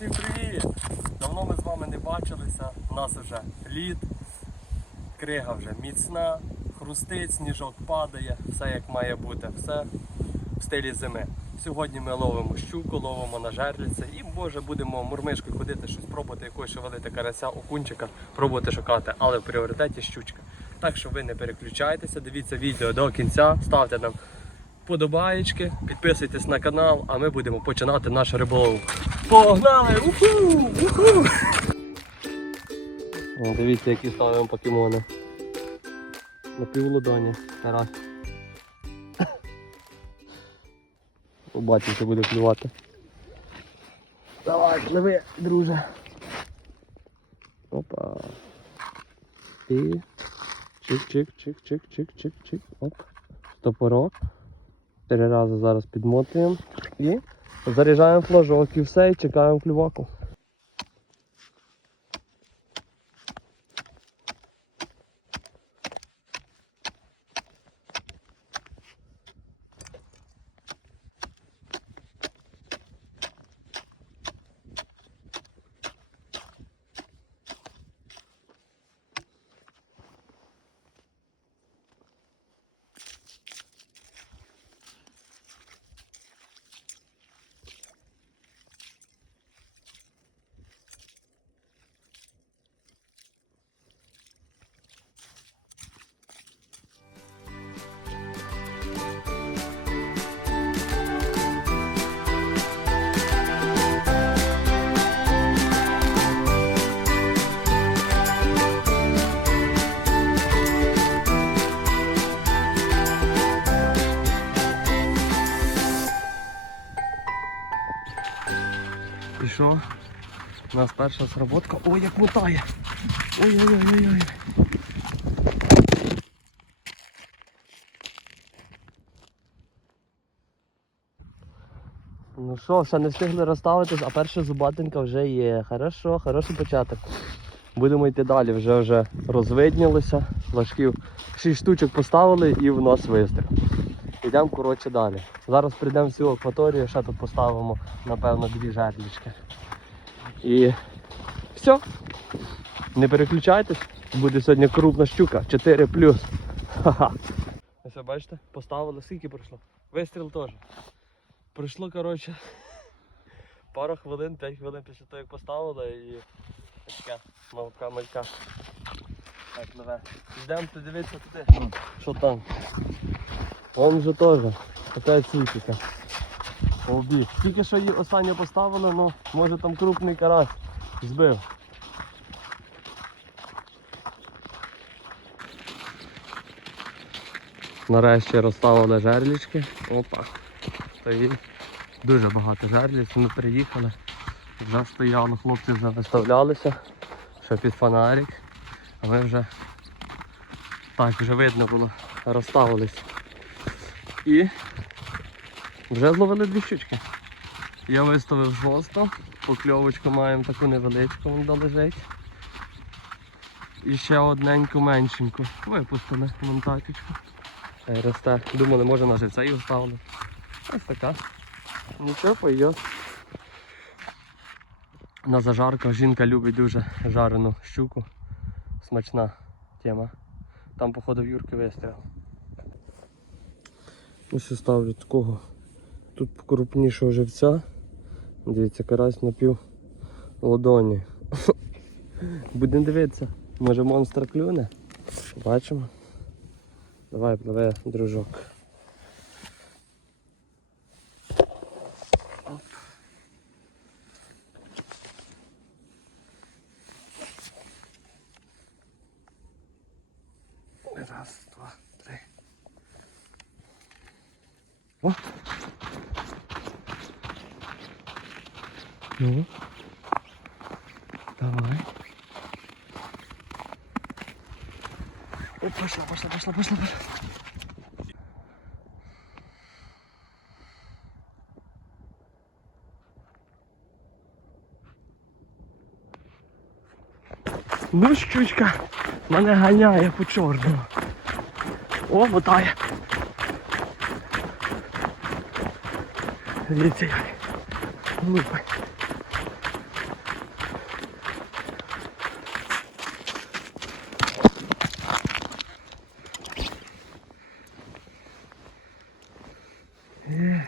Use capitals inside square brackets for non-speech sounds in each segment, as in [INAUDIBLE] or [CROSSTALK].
Всім привіт! Давно ми з вами не бачилися. У нас вже лід, крига вже міцна, хрустить, сніжок падає, все як має бути, все в стилі зими. Сьогодні ми ловимо щуку, ловимо на жерліці і може будемо мурмишкою ходити, щось пробувати, якогось шевелити карася, окунчика, пробувати шукати, але в пріоритеті щучка. Так що ви не переключайтеся, дивіться відео до кінця, ставте нам подобаєчки, підписуйтесь на канал, а ми будемо починати наш риболовлю. Погнали! Уху! Уху! Дивіться, які ставимо покемони. На півлодоні. Тарас. [LAUGHS] Побачимо, що буде клювати. Давай, пливи, друже. Опа. І чик-чик-чик-чик-чик-чик-чик. Оп. Топорок. Три рази зараз підмотуємо і заряджаємо флажок і все, і чекаємо клюваку. У нас перша сработка. Ой, як мотає! Ой-ой-ой-ой-ой. Ну що, ще не встигли розставитись, а перша зубатинка вже є. Хорошо, хороший початок. Будемо йти далі, вже вже розвиднілося. Флажків 6 штучок поставили і в нос вистріл. Йдемо коротше далі. Зараз прийдемо в цю акваторію, ще тут поставимо, напевно, дві жерлічки. І все. Не переключайтесь, буде сьогодні крупна щука, 4 плюс. Ха-ха. Ось бачите, поставили, скільки пройшло? Вистріл теж. Пройшло, коротше, пару хвилин, 5 хвилин після того, як поставили і таке малка малька. Так, нове. Йдемо подивитися туди. Що там? Вон же теж. Опять сітика. Обіг. Тільки що її останнє поставили, ну може там крупний карась збив. Нарешті розставили жерлічки. Опа. Стоїть. Дуже багато жерліць. Ми приїхали. Вже стояли, хлопці вже виставлялися. Що під фонарик. А ми вже так вже видно було. Розставились. І вже зловили дві щучки. Я виставив жорстко, покльовочку маємо таку невеличку, вон долежить. І ще одненьку меншеньку. Випустили монтатічку. Хай росте. Думали, може на живця її оставили. Ось така. Нічого пойде. На зажарках жінка любить дуже жарену щуку. Смачна тема. Там, походу, Юрки вистріл. Ось ставлю такого. Тут крупнішого живця. Дивіться, карась на пів ладоні. [LAUGHS] Будемо дивитися. Може монстр клюне. Бачимо. Давай пливе дружок. Ну, щучка мене ганяє по чорному. О, мотає. Дивіться як. Ну, Лупай. Є.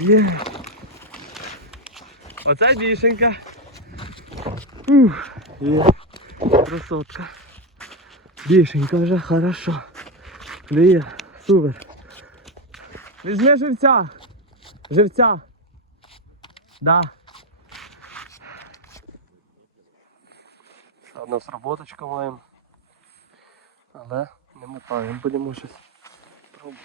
Є. Оце дішенька. Ух є. Красотка. Бішенька вже хорошо. Клює. Супер. Візьми живця. Живця. Да. Одна сработочка маємо. Але не мотаємо, будемо щось пробувати.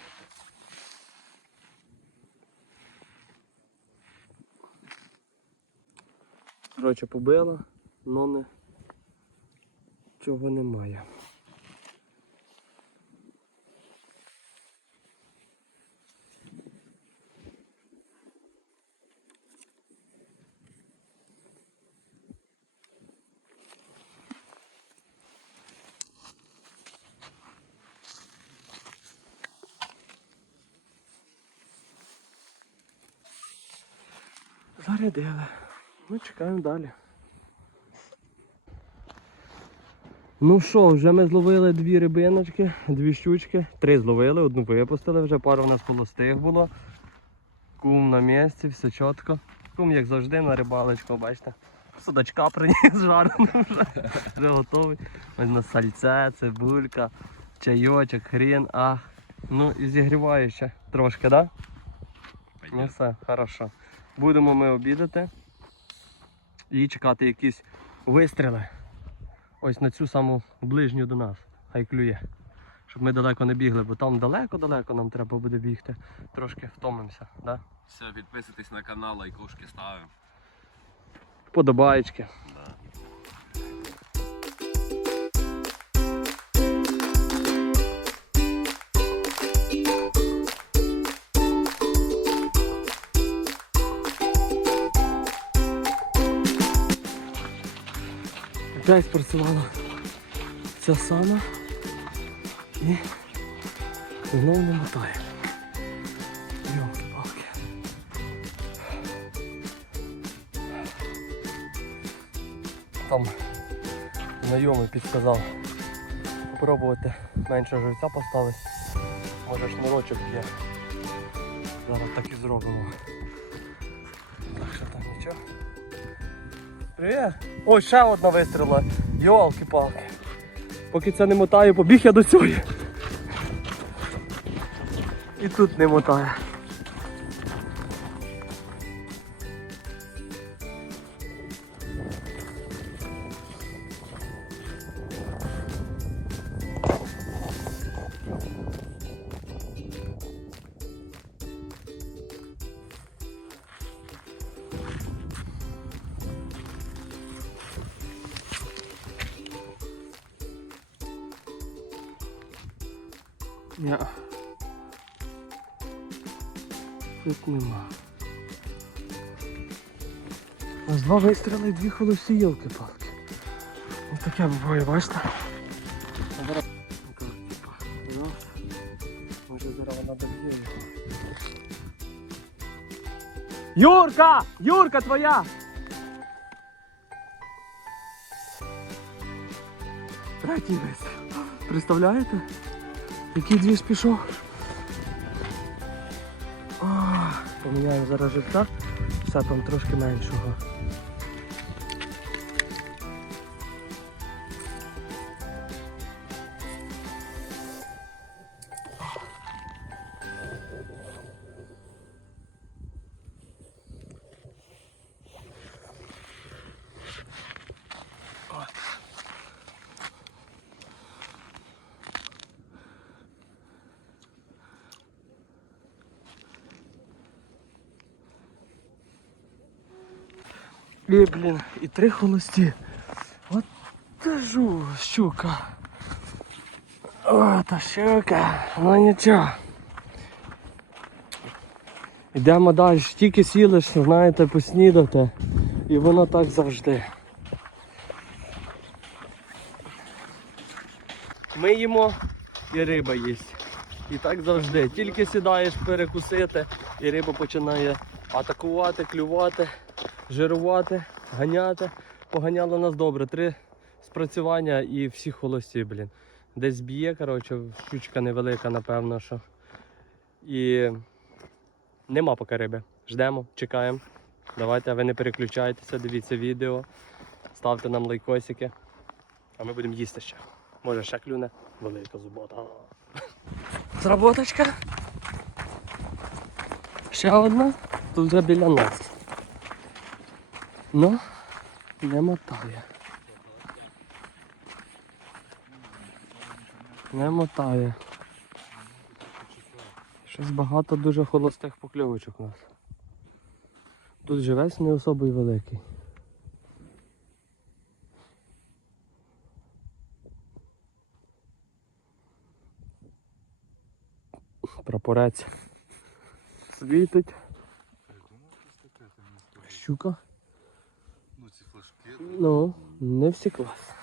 Коротше, побила, но не чого немає. Зарядили. Ну, чекаємо далі. Ну що, вже ми зловили дві рибиночки, дві щучки, три зловили, одну випустили, вже пару в нас холостих було. Кум на місці, все чітко. Кум, як завжди, на рибалочку, бачите. Судачка приніс жарену вже, [LAUGHS] вже готовий. Ось на сальце, цибулька, чайочок, хрін, ах. Ну і зігріває ще трошки, так? Да? Ну все, хорошо. Будемо ми обідати і чекати якісь вистріли. Ось на цю саму ближню до нас. Хай клює. Щоб ми далеко не бігли, бо там далеко-далеко нам треба буде бігти. Трошки втомимося. Да? Все, підписуйтесь на канал, лайкушки ставимо. Подобаєчки. Да. Опять спрацювала ця сама і знову не мотає. Йолки-палки. Там знайомий підказав попробувати менше живця поставити. Може шнурочок є. Зараз так і зробимо. Привіт! Ой, ще одна вистріла. Йолки-палки. Поки це не мотаю, побіг я до цього. І тут не мотає. Тут нема. У нас два вистріли і дві холосі палки Ось таке буває, бачите? А зараз- Так, типа, раз. Може зараз вона доб'є його. Юрка! Юрка твоя! Третій вистріл. Представляєте? Який двіж пішов? Поміняємо зараз життя, все там трошки меншого. І, блін, і три холості. От кажу, щука. О, та щука, ну нічого. Йдемо далі, тільки сілиш, знаєте, поснідати. І воно так завжди. Ми їмо і риба їсть. І так завжди. Тільки сідаєш перекусити, і риба починає атакувати, клювати, жирувати, ганяти. Поганяло нас добре. Три спрацювання і всі холості, блін. Десь б'є, коротше, щучка невелика, напевно, що. І нема поки риби. ждемо, чекаємо. Давайте, а ви не переключайтеся, дивіться відео, ставте нам лайкосики, а ми будемо їсти ще. Може ще клюне велика зубота. Зработочка. Ще одна. Тут вже біля нас. Ну, не мотає. Не мотає. Щось багато дуже холостих покльовочок у нас. Тут живець не особий великий. Прапорець світить. Щука. Ну не всі клас.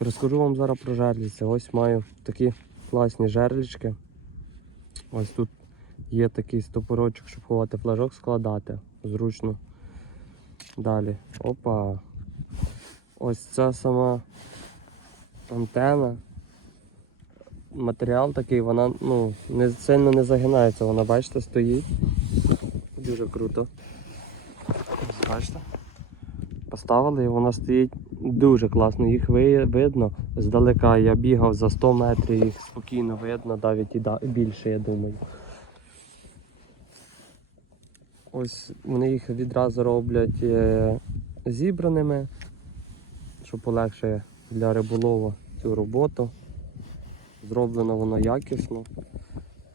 Розкажу вам зараз про жерліці. Ось маю такі класні жерлічки. Ось тут є такий стопорочок, щоб ховати флажок, складати. Зручно. Далі. Опа. Ось ця сама антена. Матеріал такий, вона ну, не, сильно не загинається, вона, бачите, стоїть. Дуже круто. Бачите? Поставили і вона стоїть дуже класно. Їх видно здалека. Я бігав за 100 метрів, їх спокійно видно, навіть і більше, я думаю. Ось вони їх відразу роблять е, зібраними, що полегшує для риболова цю роботу. Зроблено воно якісно.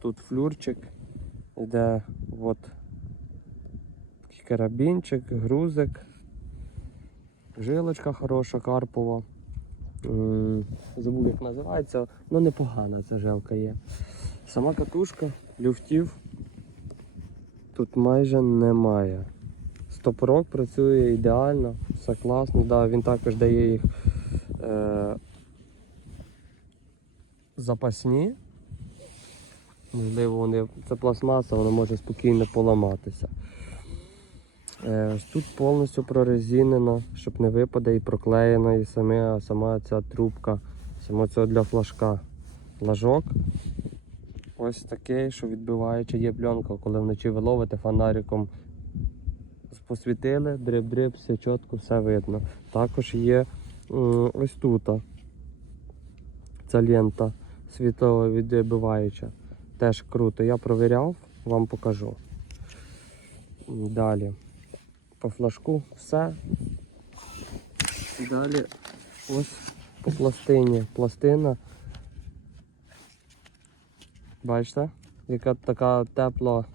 Тут флюрчик, йде от карабінчик, грузик. Жилочка хороша, карпова. Забув, як називається, ну непогана ця жилка є. Сама катушка, люфтів тут майже немає. Стопорок працює ідеально, все класно. Да, він також дає їх е, запасні. Можливо, вони, це пластмаса, вона може спокійно поламатися. Е, тут повністю прорезинено, щоб не випаде і проклеєна, і саме, сама ця трубка, саме це для флажка. Флажок. Ось такий, що відбиваючи є пленка, коли вночі ви ловите фонариком. Посвітили, дриб-дриб, все чітко, все видно. Також є ось тут. Ця лента світловідбиваюча. Теж круто. Я провіряв, вам покажу. Далі по флажку все. Далі ось по пластині. Пластина. Бачите, яка така тепла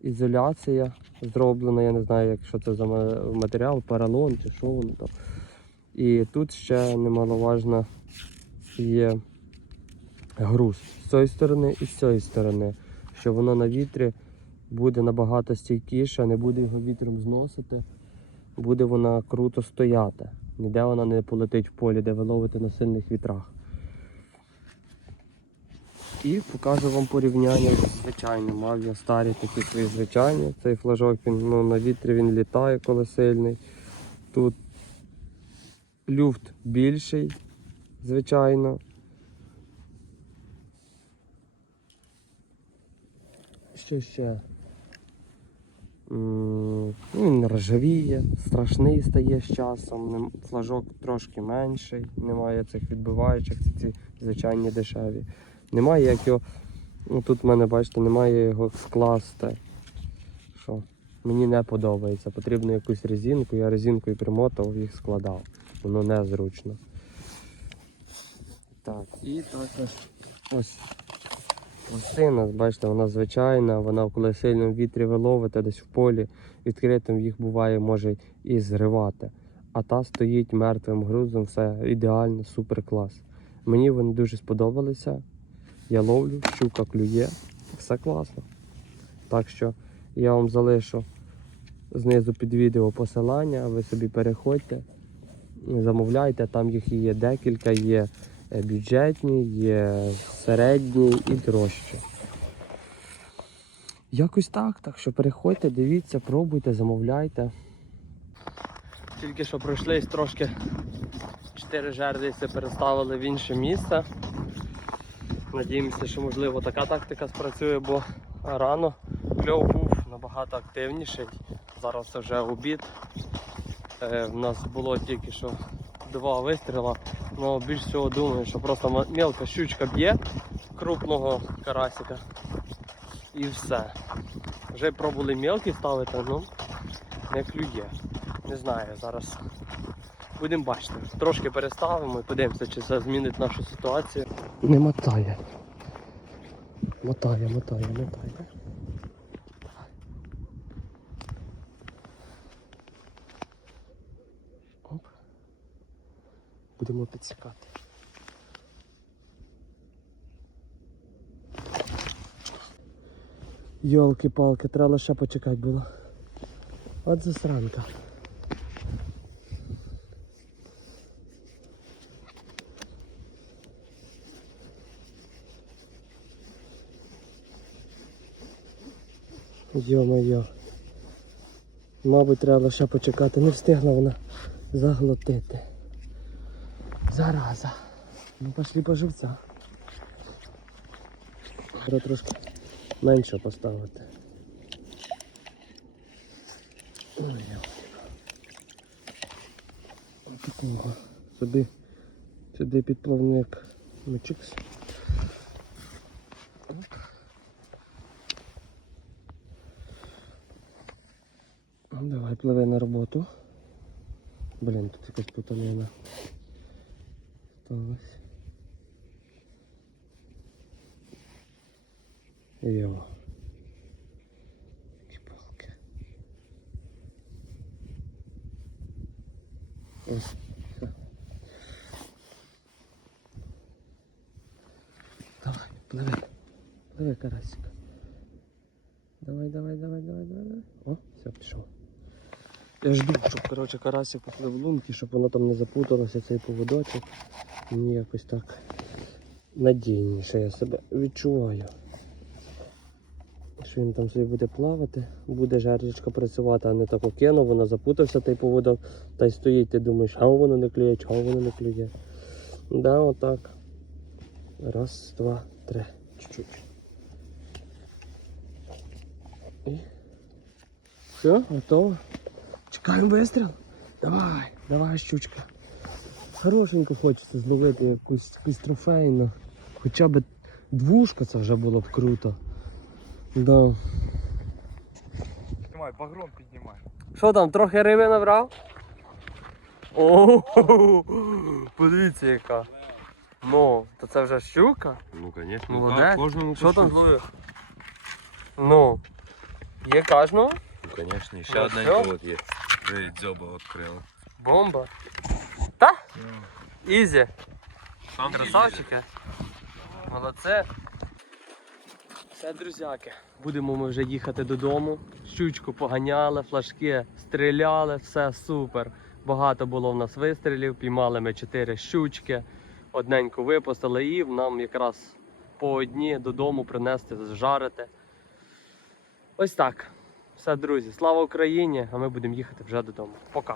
ізоляція зроблена, я не знаю, як що це за матеріал, поролон чи що воно там. І тут ще немаловажно є груз з цієї сторони і з цієї сторони, що воно на вітрі буде набагато стійкіше, не буде його вітром зносити, буде вона круто стояти. Ніде вона не полетить в полі, де ви ловите на сильних вітрах. І покажу вам порівняння з звичайним. Мав я старі такі свої звичайні. Цей флажок він ну, на вітрі він літає, коли сильний. Тут люфт більший, звичайно. Що ще? Ну, Він ржавіє, страшний стає з часом, флажок трошки менший, немає цих відбиваючих, це ці звичайні дешеві. Немає як його. Ну, тут в мене, бачите, немає його скласти. Що? Мені не подобається. Потрібно якусь резинку, я резинкою примотав, їх складав. Воно незручно. Так, і також ось пластина, бачите, вона звичайна, вона коли в сильному вітрі ви ловите десь в полі, відкритим їх буває, може і зривати. А та стоїть мертвим грузом, все ідеально, супер клас. Мені вони дуже сподобалися. Я ловлю, щука клює, все класно. Так що я вам залишу знизу під відео посилання, ви собі переходьте, замовляйте, там їх є декілька, є бюджетні, є середні і дорожчі. Якось так, так що переходьте, дивіться, пробуйте, замовляйте. Тільки що пройшлись трошки чотири жердиці переставили в інше місце. Надіємося, що можливо така тактика спрацює, бо рано кльов був набагато активніший. Зараз вже обід. Е, в нас було тільки що два вистріла. Ну, більш всього думаю, що просто мелка щучка б'є крупного карасика. І все. Вже пробували мелкі ставити, ну не клює. Не знаю, зараз будемо бачити. Трошки переставимо і подивимося, чи це змінить нашу ситуацію. Не мотає. Мотає, мотає, мотає. Будемо підсікати. Йолки-палки, треба лише почекати було. От засранка. Йо-моє. Мабуть, треба лише почекати. Не встигла вона заглотити. Зараза. Ну пошли по живця. Треба трошки менше поставити. Ой. Такого. Сюди, сюди підплавник. Мичикс. Ну, Давай, пливи на роботу. Блін, тут якась плутанина. Сталось. Йо. Які палки. Ось. Давай, пливи. Пливи, карасик. Давай, давай, давай, давай, давай, давай. О, все, пішов. Я жду, щоб коротше, карасик поплив лунки, щоб воно там не запуталося, цей поводочок. Мені якось так надійніше я себе відчуваю. Що він там собі буде плавати, буде жердочка працювати, а не так окинув, воно запутався той поводок, та й стоїть, ти думаєш, а воно не клює, чого воно не клює. Да, отак. Раз, два, три. Чуть-чуть. І. Все, готово. Чекаємо вистріл. Давай, давай, щучка. Хорошенько хочеться зловити якусь, якусь трофейну. Хоча б двушка це вже було б круто. Да. Піднімай, багром піднімай. Що там, трохи риби набрав? О, [LAUGHS] подивіться яка. Ну, то це вже щука. Ну, звісно, Молодець. кожному Що там зловив? Ну. Є кожного? Ну, звісно, і ще Ну, от є. Вже дзьоба відкрила. Бомба. Та? Ізі. Красавчики. Молодце. Все, друзяки. Будемо ми вже їхати додому. Щучку поганяли, флажки стріляли, все супер. Багато було в нас вистрілів, піймали ми 4 щучки, одненьку випустили і нам якраз по одні додому принести, зжарити. Ось так. Все, друзі, слава Україні! А ми будемо їхати вже додому. Пока.